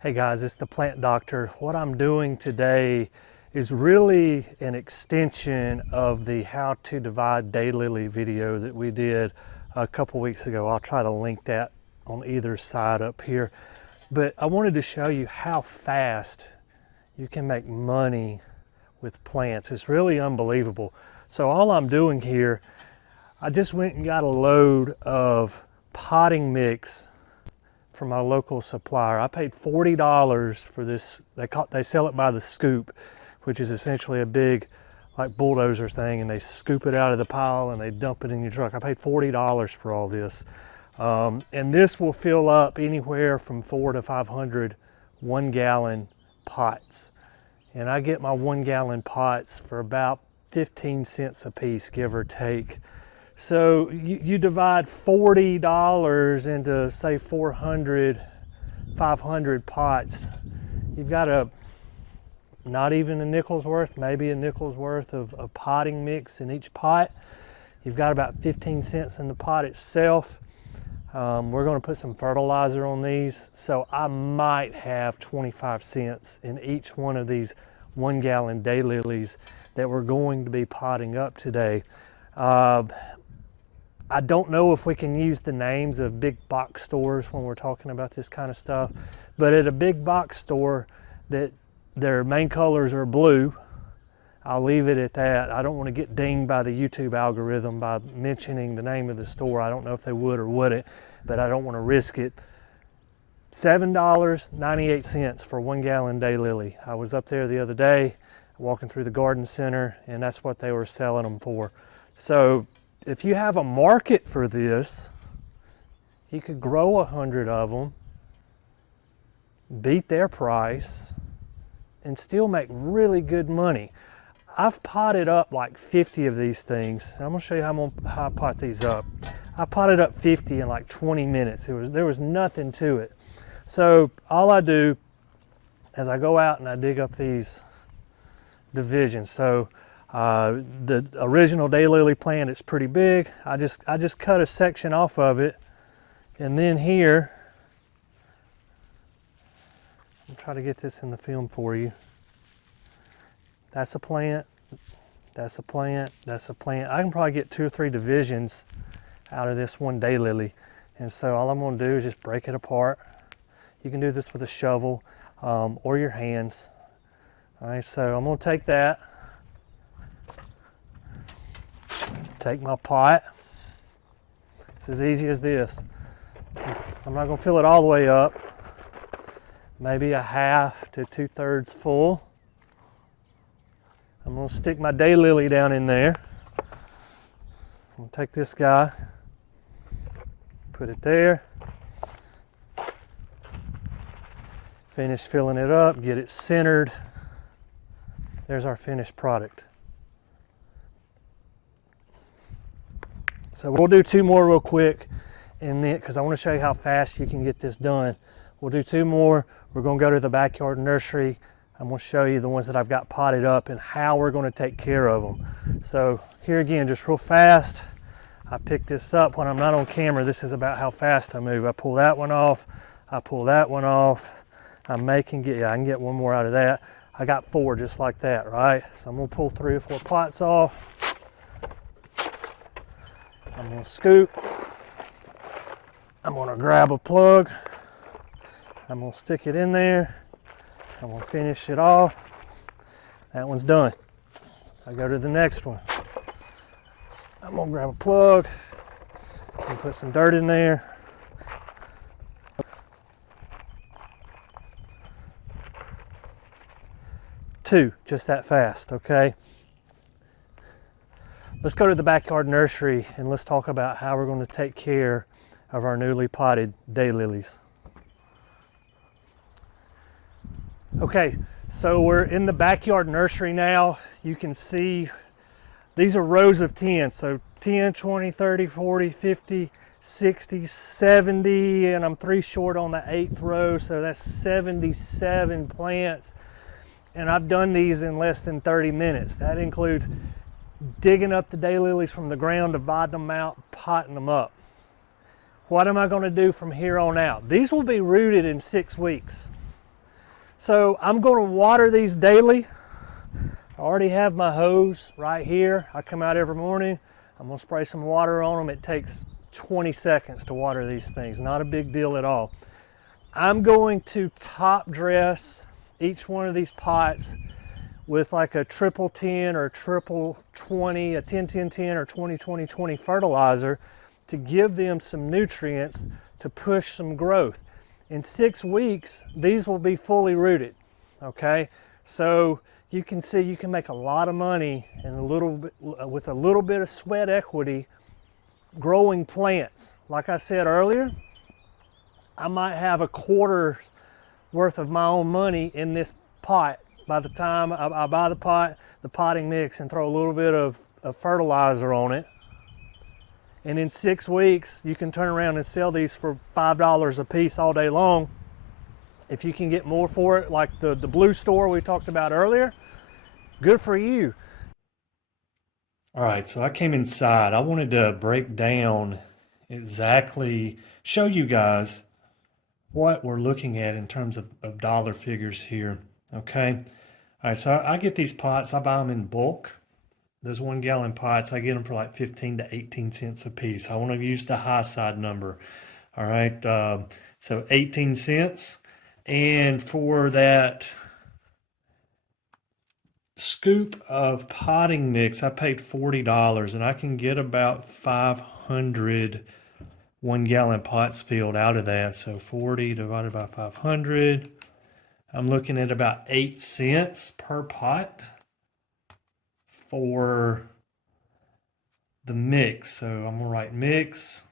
Hey guys, it's the Plant Doctor. What I'm doing today is really an extension of the how to divide daylily video that we did a couple weeks ago. I'll try to link that on either side up here. But I wanted to show you how fast you can make money with plants. It's really unbelievable. So all I'm doing here, I just went and got a load of potting mix from my local supplier. I paid $40 for this. They sell it by the scoop, which is essentially a big like bulldozer thing, and they scoop it out of the pile and they dump it in your truck. I paid $40 for all this. And this will fill up anywhere from 400 to 500 1-gallon pots. And I get my 1-gallon pots for about 15 cents a piece, give or take. So you divide $40 into say 400, 500 pots. You've got not even a nickel's worth, maybe a nickel's worth of potting mix in each pot. You've got about 15 cents in the pot itself. We're going to put some fertilizer on these, so I might have 25 cents in each one of these 1-gallon daylilies that we're going to be potting up today. I don't know if we can use the names of big box stores when we're talking about this kind of stuff, but at a big box store that their main colors are blue, I'll leave it at that. I don't want to get dinged by the YouTube algorithm by mentioning the name of the store. I don't know if they would or wouldn't, but I don't want to risk it. $7.98 for 1-gallon daylily. I was up there the other day walking through the garden center, and that's what they were selling them for. So if you have a market for this, you could grow 100 of them, beat their price, and still make really good money. I've potted up like 50 of these things. I'm gonna show you how I pot these up. I potted up 50 in like 20 minutes. There was nothing to it. So all I do is I go out and I dig up these divisions. So the original daylily plant is pretty big. I just cut a section off of it, and then here, I'll try to get this in the film for you. That's a plant, that's a plant, that's a plant. I can probably get 2 or 3 divisions out of this one daylily. And so all I'm gonna do is just break it apart. You can do this with a shovel or your hands. All right, so I'm gonna take that, take my pot. It's as easy as this. I'm not gonna fill it all the way up. Maybe a half to 2/3 full. I'm gonna stick my daylily down in there. I'm gonna take this guy, put it there, finish filling it up, get it centered. There's our finished product. So we'll do 2 more real quick, and then because I want to show you how fast you can get this done. We'll do 2 more. We're going to go to the backyard nursery. I'm going to show you the ones that I've got potted up and how we're going to take care of them. So here again, just real fast, I pick this up when I'm not on camera. This is about how fast I move. I pull that one off. I pull that one off. I can get one more out of that. I got 4 just like that, right? So I'm going to pull 3 or 4 pots off. I'm going to scoop. I'm going to grab a plug. I'm going to stick it in there. I'm going to finish it off. That one's done. I go to the next one. I'm going to grab a plug and put some dirt in there. Two, just that fast, okay? Let's go to the backyard nursery and let's talk about how we're going to take care of our newly potted daylilies. Okay, so we're in the backyard nursery now. You can see these are rows of 10. So 10, 20, 30, 40, 50, 60, 70, and I'm 3 short on the 8th row. So that's 77 plants. And I've done these in less than 30 minutes. That includes digging up the daylilies from the ground, dividing them out, potting them up. What am I going to do from here on out? These will be rooted in 6 weeks. So I'm going to water these daily. I already have my hose right here. I come out every morning. I'm going to spray some water on them. It takes 20 seconds to water these things. Not a big deal at all. I'm going to top dress each one of these pots with like a triple 10 or triple 20, a 10-10-10 or 20-20-20 fertilizer to give them some nutrients to push some growth. In 6 weeks, these will be fully rooted, okay? So you can see you can make a lot of money in with a little bit of sweat equity growing plants. Like I said earlier, I might have a quarter's worth of my own money in this pot by the time I buy the pot, the potting mix, and throw a little bit of fertilizer on it. And in 6 weeks, you can turn around and sell these for $5 a piece all day long. If you can get more for it, like the blue store we talked about earlier, good for you. All right, so I came inside. I wanted to break down exactly, show you guys what we're looking at in terms of dollar figures here, okay? All right, so I get these pots, I buy them in bulk. Those 1 gallon pots, I get them for like 15 to 18 cents a piece. I want to use the high side number. All right, so 18 cents. And for that scoop of potting mix, I paid $40, and I can get about 500 1 gallon pots filled out of that. So 40 divided by 500, I'm looking at about 8 cents per pot for the mix. So I'm gonna write mix.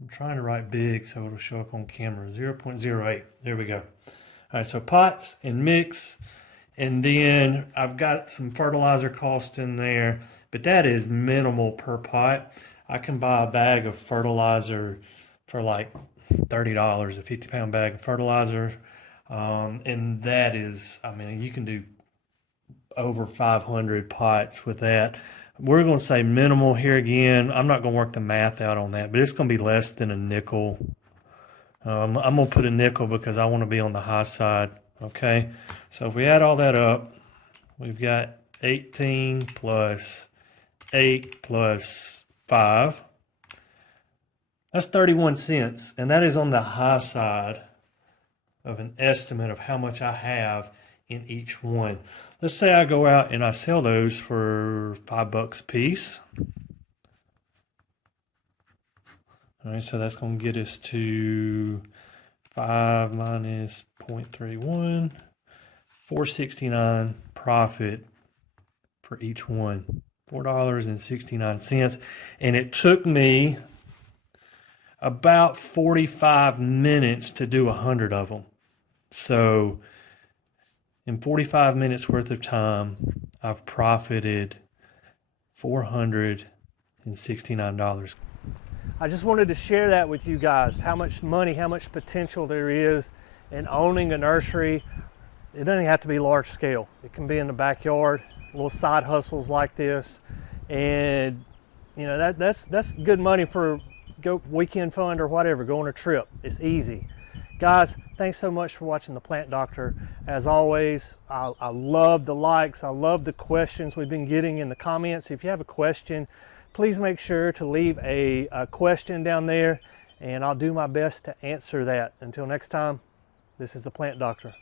I'm trying to write big so it'll show up on camera. 0.08. There we go. All right, so pots and mix, and then I've got some fertilizer cost in there, but that is minimal per pot. I can buy a bag of fertilizer for like $30, a 50-pound bag of fertilizer. And that is, I mean, you can do over 500 pots with that. We're going to say minimal here again. I'm not going to work the math out on that, but it's going to be less than a nickel. I'm going to put a nickel because I want to be on the high side, okay? So if we add all that up, we've got 18 plus 8 plus 5. That's 31 cents, and that is on the high side of an estimate of how much I have in each one. Let's say I go out and I sell those for $5 a piece. All right, so that's going to get us to 5 minus 0.31, $4.69 profit for each one, $4.69. And it took me about 45 minutes to do 100 of them. So in 45 minutes worth of time, I've profited $469. I just wanted to share that with you guys, how much money, how much potential there is in owning a nursery. It doesn't have to be large scale. It can be in the backyard, little side hustles like this. And you know, that's good money for go weekend fund or whatever, go on a trip. It's easy. Guys, thanks so much for watching The Plant Doctor. As always, I love the likes. I love the questions we've been getting in the comments. If you have a question, please make sure to leave a question down there, and I'll do my best to answer that. Until next time, this is The Plant Doctor.